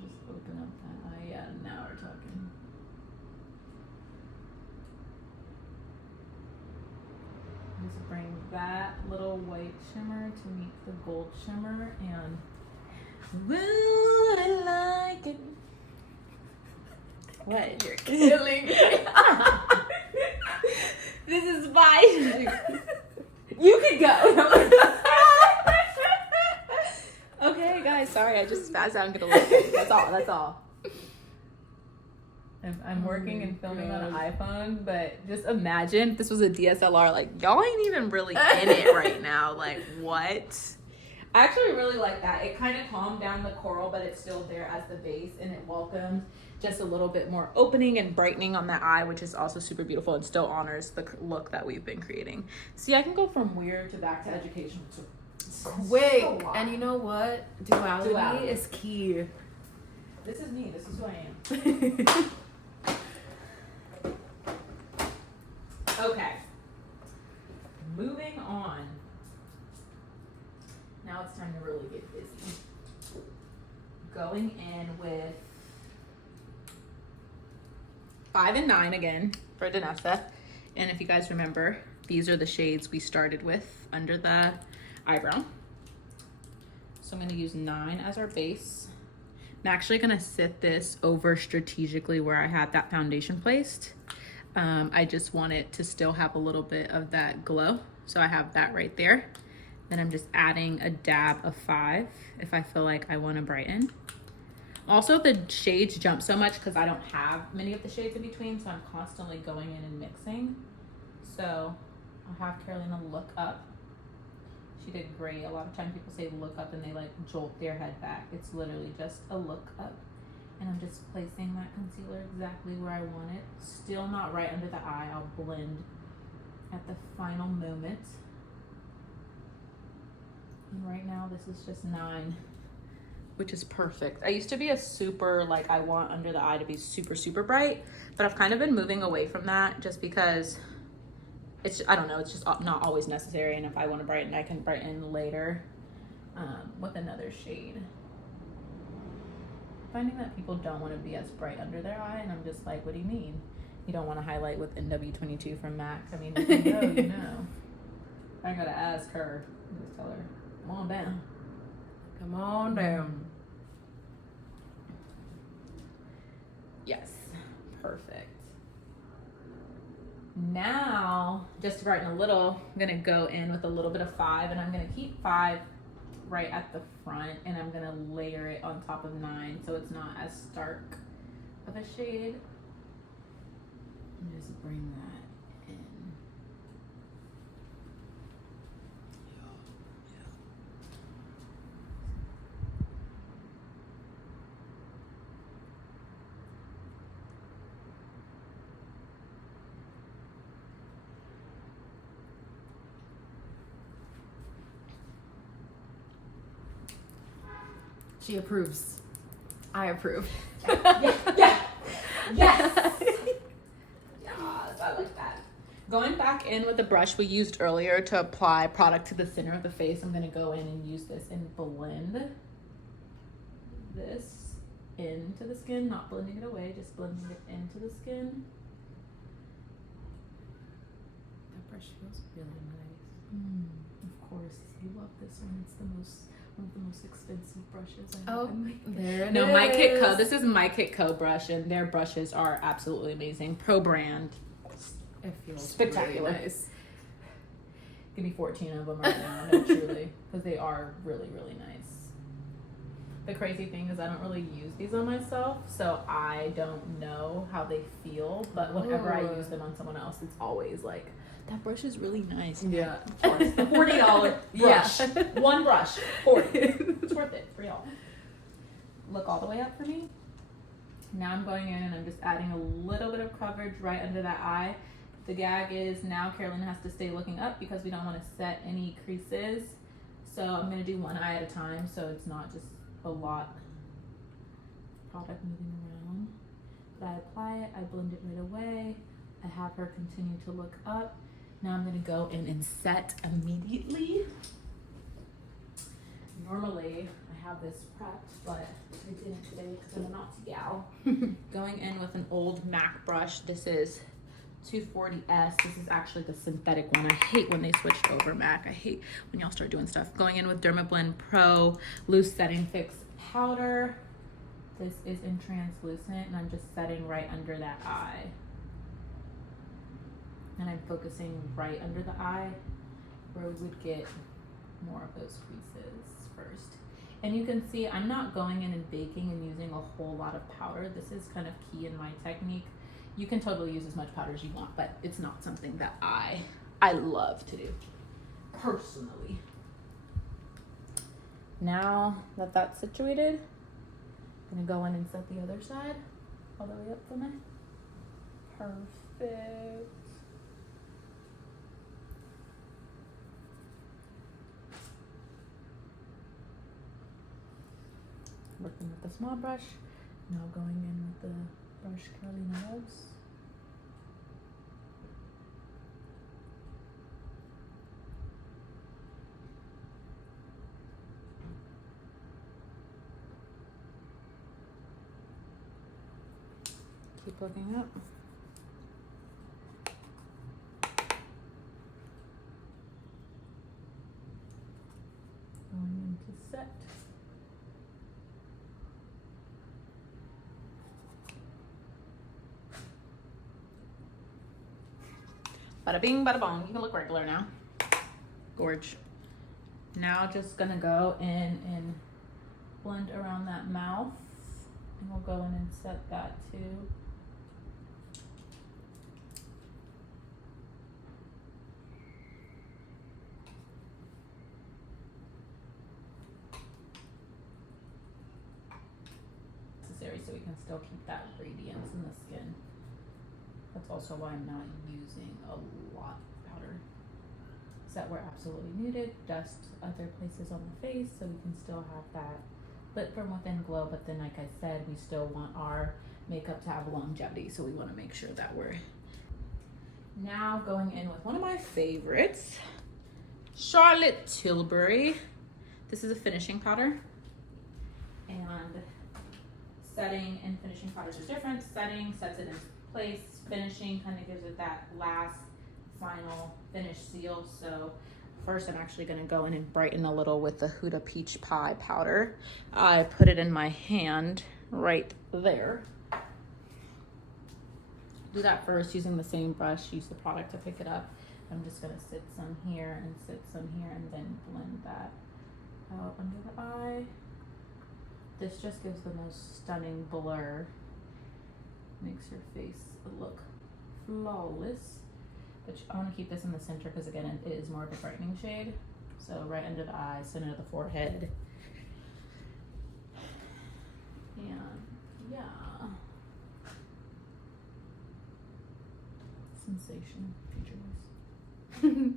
Just open up that eye. Yeah, now we're talking. Just bring that little white shimmer to meet the gold shimmer, and will I like it? What? You're killing me. This is fine. You can go. Okay, guys, sorry, I just spazzed out and get a little bit. That's all. I'm working and filming on an iPhone, but just imagine if this was a DSLR. Like, y'all ain't even really in it right now. Like, what? I actually really like that. It kind of calmed down the coral, but it's still there as the base, and it welcomes just a little bit more opening and brightening on the eye, which is also super beautiful and still honors the look that we've been creating. See, I can go from weird to back to education quick. And you know what? Duality is key. This is me. This is who I am. Okay. Moving on. Now it's time to really get busy. Going in with 5 and 9 again for Danessa. And if you guys remember, these are the shades we started with under the eyebrow. So I'm going to use 9 as our base. I'm actually going to sit this over strategically where I had that foundation placed. I just want it to still have a little bit of that glow. So I have that right there. Then I'm just adding a dab of 5 if I feel like I want to brighten. Also, the shades jump so much because I don't have many of the shades in between, so I'm constantly going in and mixing. So I'll have Carolina look up. She did great. A lot of times people say look up and they like jolt their head back. It's literally just a look up. And I'm just placing that concealer exactly where I want it. Still not right under the eye. I'll blend at the final moment. And right now this is just 9, which is perfect. I used to be a super, like, I want under the eye to be super, super bright, but I've kind of been moving away from that just because it's, I don't know, it's just not always necessary. And if I want to brighten, I can brighten later with another shade. Finding that people don't want to be as bright under their eye, and I'm just like, what do you mean? You don't want to highlight with NW22 from MAC? I mean, if you know, you know. I gotta ask her. Just tell her, come on down. Come on down. Yes, perfect. Now, just to brighten a little, I'm gonna go in with a little bit of 5, and I'm gonna keep 5 right at the front, and I'm gonna layer it on top of 9 so it's not as stark of a shade. And just bring that in. She approves. I approve. Yes. Yes, I like that. Going back in with the brush we used earlier to apply product to the center of the face, I'm gonna go in and use this and blend this into the skin, not blending it away, just blending it into the skin. That brush feels really nice. Of course, you love this one. It's one of the most expensive brushes I have. Oh, in my there it No, is. My Kit Co. This is My Kit Co. brush, and their brushes are absolutely amazing. Pro brand. It feels Spectacular. really nice. Give me 14 of them right now. No, truly, because they are really, really nice. The crazy thing is I don't really use these on myself, so I don't know how they feel. But whenever I use them on someone else, it's always like, that brush is really nice. Yeah. Of course. The $40 brush. Yeah. One brush. 40. It's worth it for y'all. Look all the way up for me. Now I'm going in and I'm just adding a little bit of coverage right under that eye. The gag is now Carolyn has to stay looking up because we don't want to set any creases. So I'm going to do one eye at a time so it's not just a lot of product moving around. But I apply it, I blend it right away. I have her continue to look up. Now I'm going to go in and set immediately. Normally I have this prepped, but I didn't today because I'm a naughty gal. Going in with an old MAC brush. This is 240S. This is actually the synthetic one. I hate when they switched over MAC. I hate when y'all start doing stuff. Going in with Dermablend Pro Loose Setting Fix Powder. This is in translucent and I'm just setting right under that eye. And I'm focusing right under the eye where we would get more of those creases first. And you can see I'm not going in and baking and using a whole lot of powder. This is kind of key in my technique. You can totally use as much powder as you want, but it's not something that I love to do personally. Now that that's situated, I'm gonna go in and set the other side all the way up for me. Perfect. Working with the small brush, now going in with the brush Carolina loves. Keep looking up. Going into set. Bada bing, bada bong. You can look regular now. Gorge. Now just gonna go in and blend around that mouth. And we'll go in and set that too. Necessary so we can still keep that radiance in the skin. That's also why I'm not using a lot of powder. Set where absolutely needed, dust other places on the face so we can still have that lit from within glow, but then like I said, we still want our makeup to have longevity, so we want to make sure that we're now going in with one of my favorites, Charlotte Tilbury. This is a finishing powder, and setting and finishing powders are different. Setting sets it in place, finishing kind of gives it that last final finish seal. So first I'm actually going to go in and brighten a little with the Huda Peach Pie powder. I put it in my hand right there. Do that first using the same brush, use the product to pick it up. I'm just going to sit some here and sit some here and then blend that out under the eye. This just gives the most stunning blur. Makes your face look flawless. But I want to keep this in the center because again, it is more of a brightening shade. So right under the eye, center of the forehead. And yeah. Sensational featureless.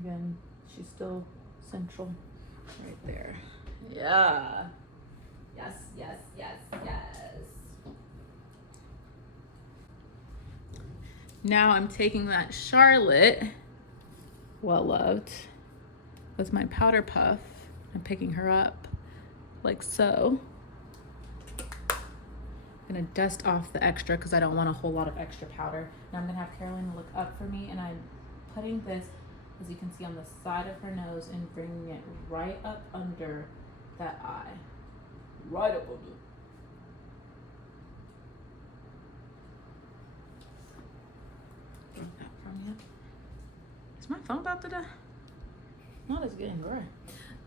Again, she's still central right there. Yeah. Yes, yes, yes, yes. Now I'm taking that Charlotte, well loved, with my powder puff. I'm picking her up like so. I'm gonna dust off the extra because I don't want a whole lot of extra powder. Now I'm gonna have Caroline look up for me, and I'm putting this, as you can see, on the side of her nose and bringing it right up under that eye. Right up under. Is my phone about to die? Not as getting gray.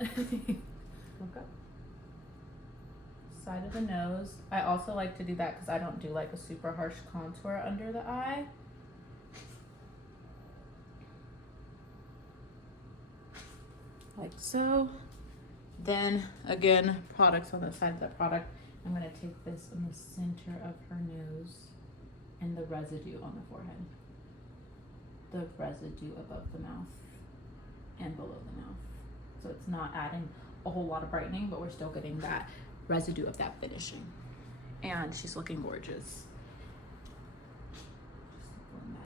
Look up. Side of the nose. I also like to do that because I don't do like a super harsh contour under the eye. Like so. Then again, products on the side of the product. I'm gonna take this in the center of her nose and the residue on the forehead. The residue above the mouth and below the mouth. So it's not adding a whole lot of brightening, but we're still getting that residue of that finishing. And she's looking gorgeous.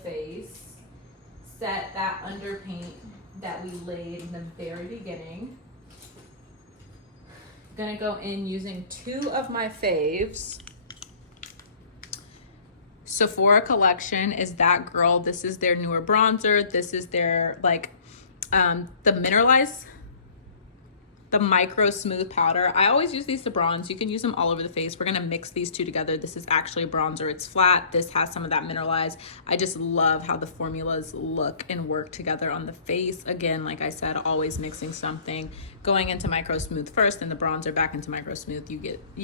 Face. Set that underpaint that we laid in the very beginning. Gonna go in using 2 of my faves. Sephora Collection is that girl. This is their newer bronzer. This is their like the mineralized, the micro smooth powder. I always use these to bronze. You can use them all over the face. We're gonna mix these 2 together. This is actually a bronzer. It's flat. This has some of that mineralized. I just love how the formulas look and work together on the face. Again, like I said, always mixing something. Going into micro smooth first, and the bronzer back into micro smooth. You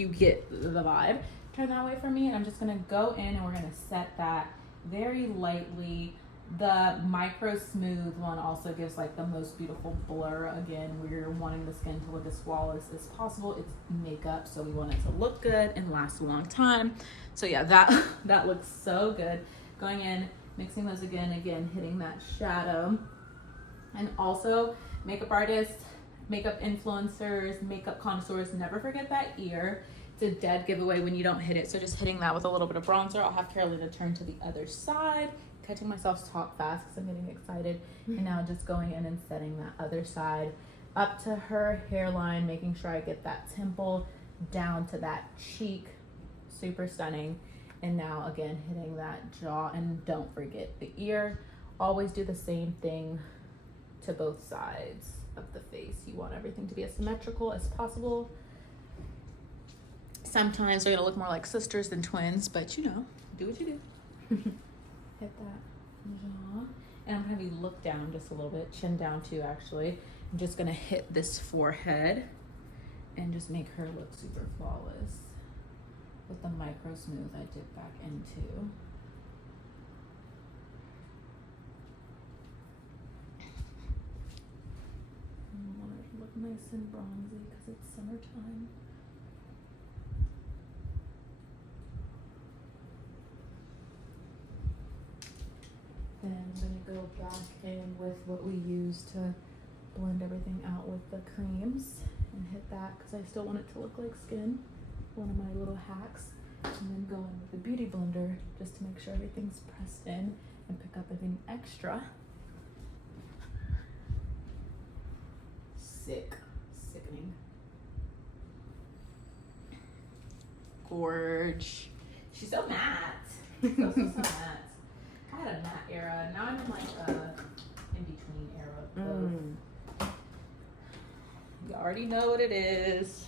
get the vibe. Turn that way for me, and I'm just gonna go in and we're gonna set that very lightly. The micro smooth one also gives like the most beautiful blur. Again, we're wanting the skin to look as flawless as possible. It's makeup, so we want it to look good and last a long time. So yeah, that looks so good. Going in, mixing those again, hitting that shadow. And also, makeup artists, makeup influencers, makeup connoisseurs, never forget that ear. It's a dead giveaway when you don't hit it. So just hitting that with a little bit of bronzer. I'll have Carolina turn to the other side. Catching myself to talk fast because I'm getting excited. And now just going in and setting that other side up to her hairline, making sure I get that temple down to that cheek. Super stunning. And now again, hitting that jaw, and don't forget the ear. Always do the same thing to both sides of the face. You want everything to be as symmetrical as possible. Sometimes they're gonna look more like sisters than twins, but you know, do what you do. Hit that jaw. And I'm gonna have you look down just a little bit, chin down too actually. I'm just gonna hit this forehead and just make her look super flawless with the micro smooth I did back into. I want it to look nice and bronzy because it's summertime. Then I'm gonna go back in with what we use to blend everything out with the creams and hit that because I still want it to look like skin. One of my little hacks. And then go in with the beauty blender just to make sure everything's pressed in and pick up anything extra. Sickening. Gorge. She's so matte. So matte. I had a matte era. Now I'm in like a in-between era of both. You already know what it is.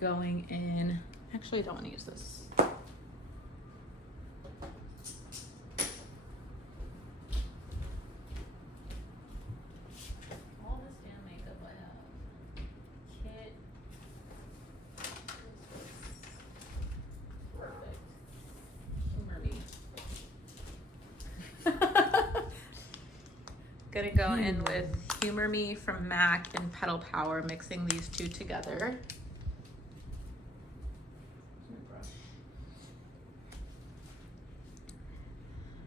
Going in. Actually, I don't want to use this. All this damn makeup I have. Kit. Perfect. Humor me. Gonna go in with Humor Me from MAC and Petal Power, mixing these 2 together.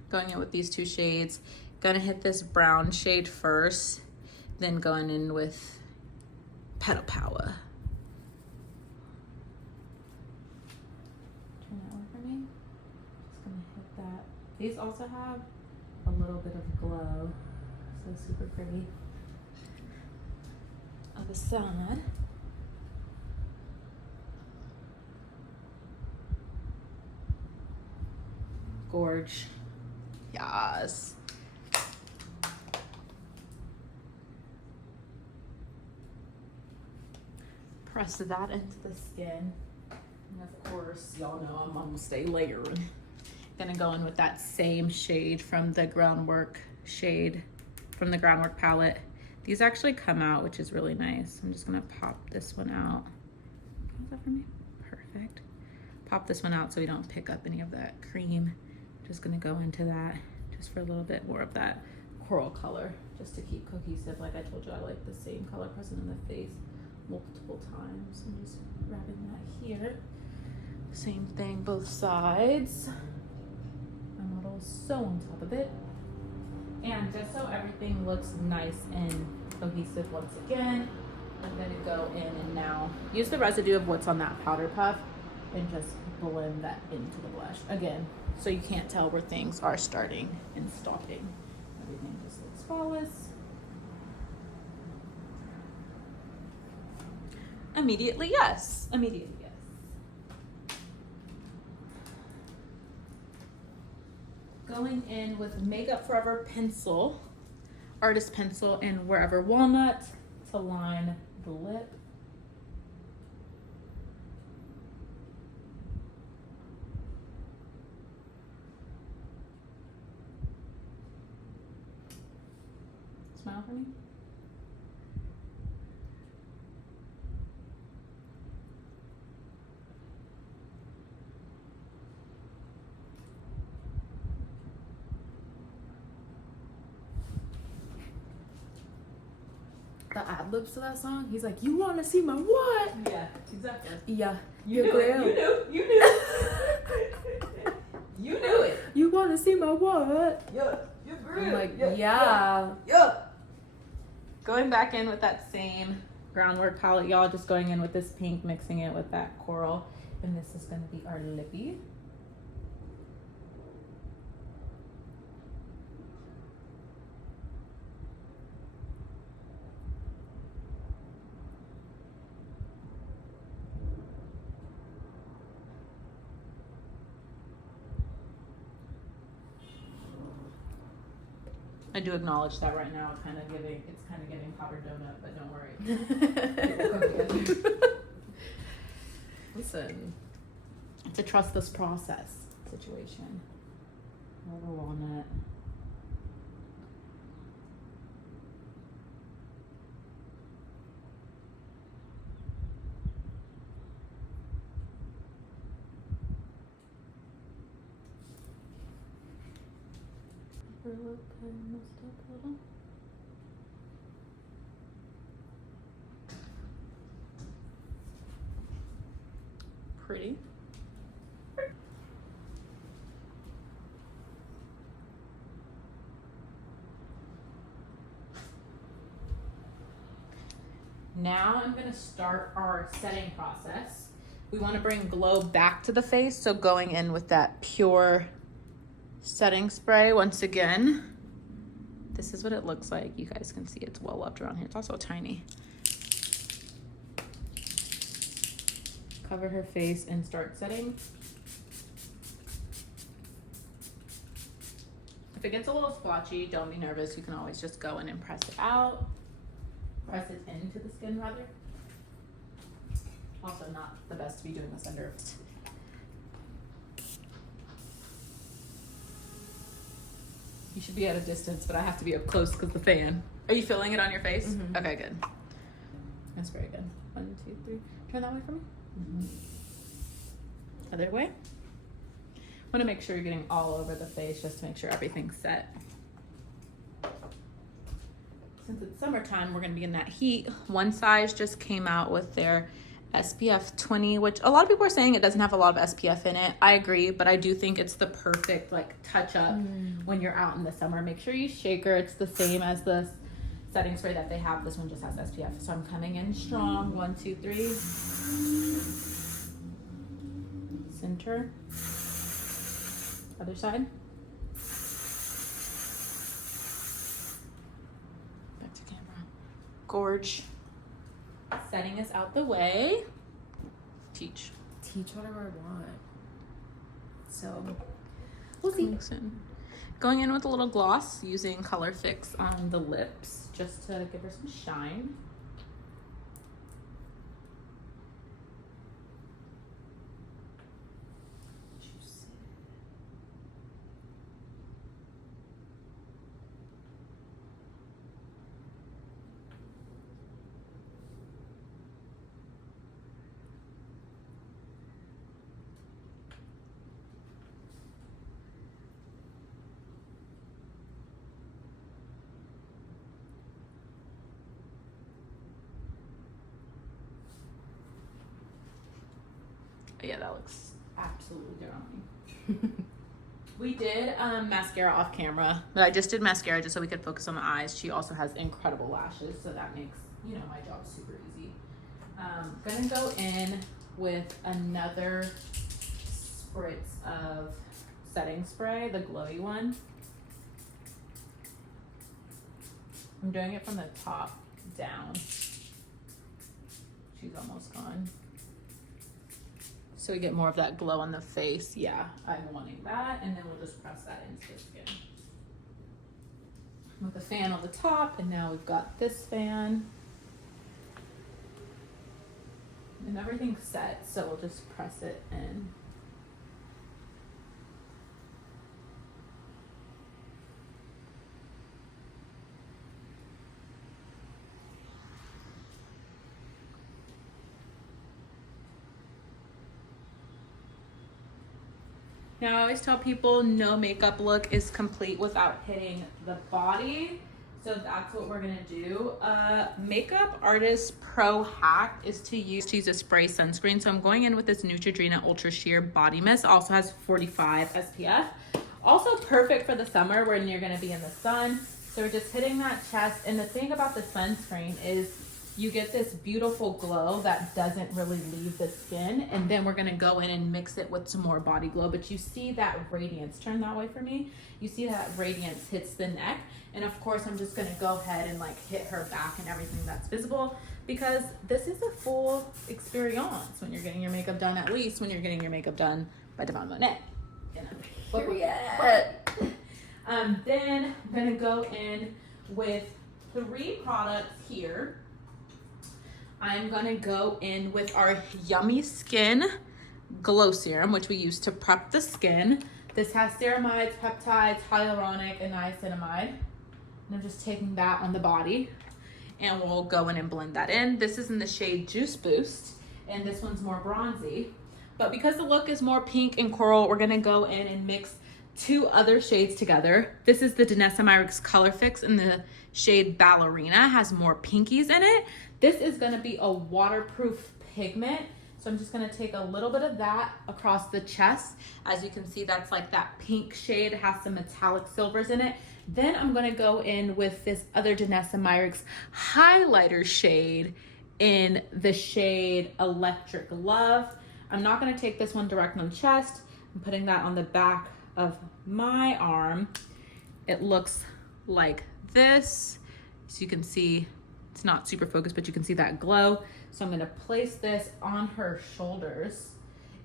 Going in with these 2 shades. Gonna hit this brown shade first, then going in with Petal Power. Turn that on for me. Just gonna hit that. These also have a little bit of glow, so super pretty. Other side. Gorge. Yes. Press that into the skin. And of course, y'all know I'm gonna stay layering. Gonna go in with that same shade from the Groundwork shade from the Groundwork palette. These actually come out, which is really nice. I'm just gonna pop this one out. Is that for me? Perfect. Pop this one out so we don't pick up any of that cream. Just gonna go into that just for a little bit more of that coral color, just to keep cohesive. Like I told you, I like the same color present in the face multiple times. I'm just wrapping that here. Same thing, both sides. My model is so on top of it. And just so everything looks nice and cohesive once again, I'm gonna go in and now use the residue of what's on that powder puff and just blend that into the blush. Again, so you can't tell where things are starting and stopping. Everything just looks flawless. Immediately, yes. Immediately, yes. Going in with Makeup Forever pencil, artist pencil, and Wherever Walnut to line the lip. Smile for me. The ad libs to that song, he's like, "You want to see my what?" Yeah, exactly. Yeah, You knew Glam. it. You knew. You knew it. You want to see my what? Yeah. You grew. I'm like, yeah. Going back in with that same Groundwork palette, y'all. Just going in with this pink, mixing it with that coral, and this is going to be our lippy. I do acknowledge that right now it's kind of giving powdered donut, but don't worry. Listen, It's a trust this process situation. Wherever walnut. Upper lip kind of messed up a little. Pretty. Now I'm going to start our setting process. We want to bring glow back to the face, so going in with that pure setting spray once again. This is what it looks like. You guys can see it's well up around here. It's also tiny. Cover her face and start setting. If it gets a little splotchy, don't be nervous. You can always just go in and press it out. Press it into the skin rather. Also not the best to be doing this under. You should be at a distance, but I have to be up close because the fan. Are you feeling it on your face? Mm-hmm. Okay, good. That's very good. 1, 2, 3. Turn that way for me. Mm-hmm. Other way. Want to make sure you're getting all over the face just to make sure everything's set. Since it's summertime, we're going to be in that heat. One Size just came out with their SPF 20, which a lot of people are saying it doesn't have a lot of SPF in it. I agree, but I do think it's the perfect like touch up when you're out in the summer. Make sure you shake her. It's the same as the setting spray that they have. This one just has SPF. So I'm coming in strong. 1, 2, 3. Center. Other side. Back to camera. Gorge. Setting is out the way. Teach whatever I want. So, we'll see. Going in with a little gloss, using Color Fix on the lips, just to give her some shine. Yeah, that looks absolutely darling. We did mascara off camera, but I just did mascara just so we could focus on the eyes. She also has incredible lashes, so that makes, you know, my job super easy. Gonna go in with another spritz of setting spray, the glowy one. I'm doing it from the top down. She's almost gone. So we get more of that glow on the face. Yeah, I'm wanting that. And then we'll just press that into the skin. With the fan on the top, and now we've got this fan. And everything's set, so we'll just press it in. Now, I always tell people no makeup look is complete without hitting the body. So that's what we're gonna do. Makeup artist pro hack is to use a spray sunscreen. So I'm going in with this Neutrogena Ultra Sheer Body Mist. Also has 45 SPF. Also perfect for the summer when you're gonna be in the sun. So we're just hitting that chest. And the thing about the sunscreen is you get this beautiful glow that doesn't really leave the skin. And then we're gonna go in and mix it with some more body glow. But you see that radiance, turn that way for me. You see that radiance hits the neck. And of course, I'm just gonna go ahead and like hit her back and everything that's visible, because this is a full experience when you're getting your makeup done, at least when you're getting your makeup done by davaughnmona. Period. Then I'm gonna go in with 3 products here. I'm gonna go in with our Yummy Skin Glow Serum, which we use to prep the skin. This has ceramides, peptides, hyaluronic, and niacinamide. And I'm just taking that on the body, and we'll go in and blend that in. This is in the shade Juice Boost, and this one's more bronzy. But because the look is more pink and coral, we're gonna go in and mix 2 other shades together. This is the Danessa Myricks Color Fix in the shade Ballerina, has more pinkies in it. This is gonna be a waterproof pigment. So I'm just gonna take a little bit of that across the chest. As you can see, that's like that pink shade, it has some metallic silvers in it. Then I'm gonna go in with this other Danessa Myricks highlighter shade in the shade Electric Love. I'm not gonna take this one direct on the chest. I'm putting that on the back of my arm. It looks like this. So you can see, it's not super focused, but you can see that glow. So I'm gonna place this on her shoulders,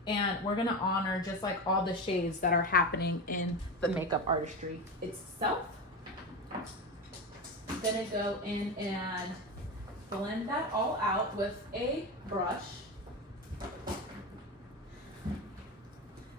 and we're gonna honor just like all the shades that are happening in the makeup artistry itself. I'm gonna go in and blend that all out with a brush.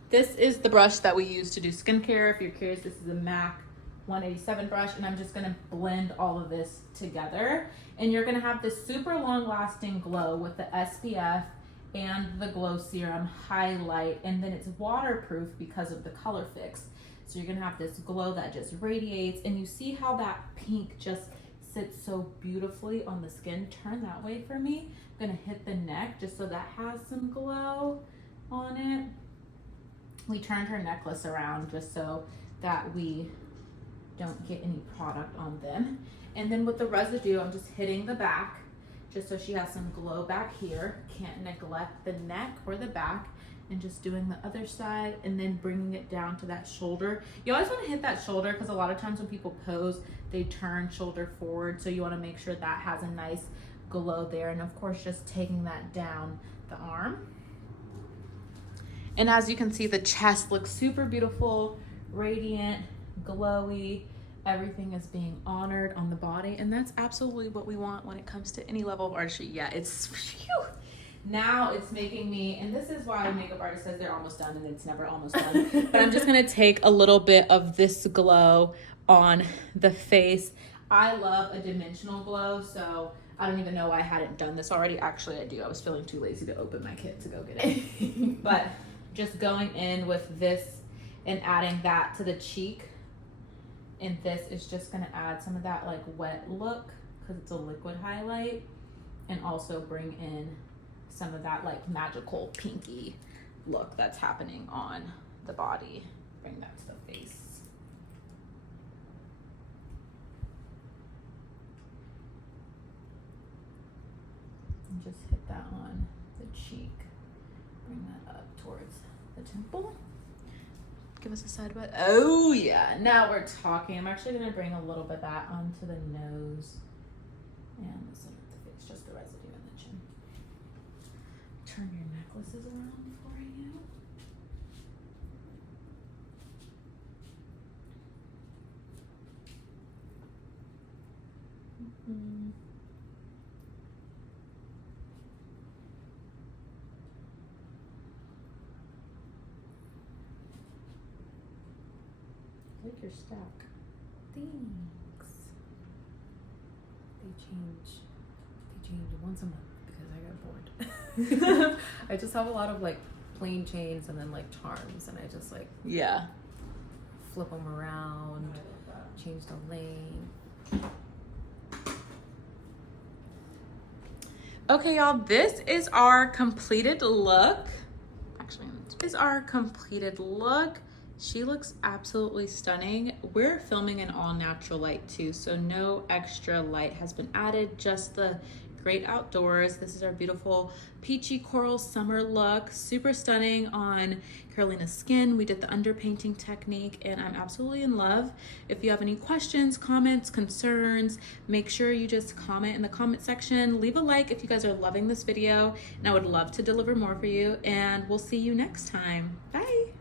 This is the brush that we use to do skincare. If you're curious, this is a MAC 187 brush, and I'm just gonna blend all of this together. And you're gonna have this super long lasting glow with the SPF and the glow serum highlight, and then it's waterproof because of the color fix. So you're gonna have this glow that just radiates, and you see how that pink just sits so beautifully on the skin. Turn that way for me. I'm gonna hit the neck just so that has some glow on it. We turned her necklace around just so that we don't get any product on them. And then with the residue, I'm just hitting the back just so she has some glow back here. Can't neglect the neck or the back, and just doing the other side and then bringing it down to that shoulder. You always want to hit that shoulder because a lot of times when people pose, they turn shoulder forward. So you want to make sure that has a nice glow there. And of course, just taking that down the arm. And as you can see, the chest looks super beautiful, radiant, glowy. Everything is being honored on the body, and that's absolutely what we want when it comes to any level of artistry. Yeah, it's phew. Now it's making me, and this is why a makeup artist says they're almost done, and it's never almost done. But I'm just gonna take a little bit of this glow on the face. I love a dimensional glow, so I don't even know why I hadn't done this already. Actually, I do. I was feeling too lazy to open my kit to go get it. But just going in with this and adding that to the cheek. And this is just gonna add some of that like wet look because it's a liquid highlight, and also bring in some of that like magical pinky look that's happening on the body. Bring that to the face. And just hit that on the cheek. Bring that up towards the temple. Give us a side butt. Oh yeah, now we're talking. I'm actually gonna bring a little bit of that onto the nose and the center of the face, just the residue in the chin. Turn your necklaces around for you. Mm-hmm. I like your stack. Thanks. They change once a month because I got bored. I just have a lot of like plain chains and then like charms, and I just like flip them around, change the length. Okay, y'all, this is our completed look. Actually, this is our completed look. She looks absolutely stunning. We're filming in all natural light too, so no extra light has been added, just the great outdoors. This is our beautiful peachy coral summer look. Super stunning on Carolina's skin. We did the underpainting technique and I'm absolutely in love. If you have any questions, comments, concerns, make sure you just comment in the comment section. Leave a like if you guys are loving this video, and I would love to deliver more for you, and we'll see you next time. Bye.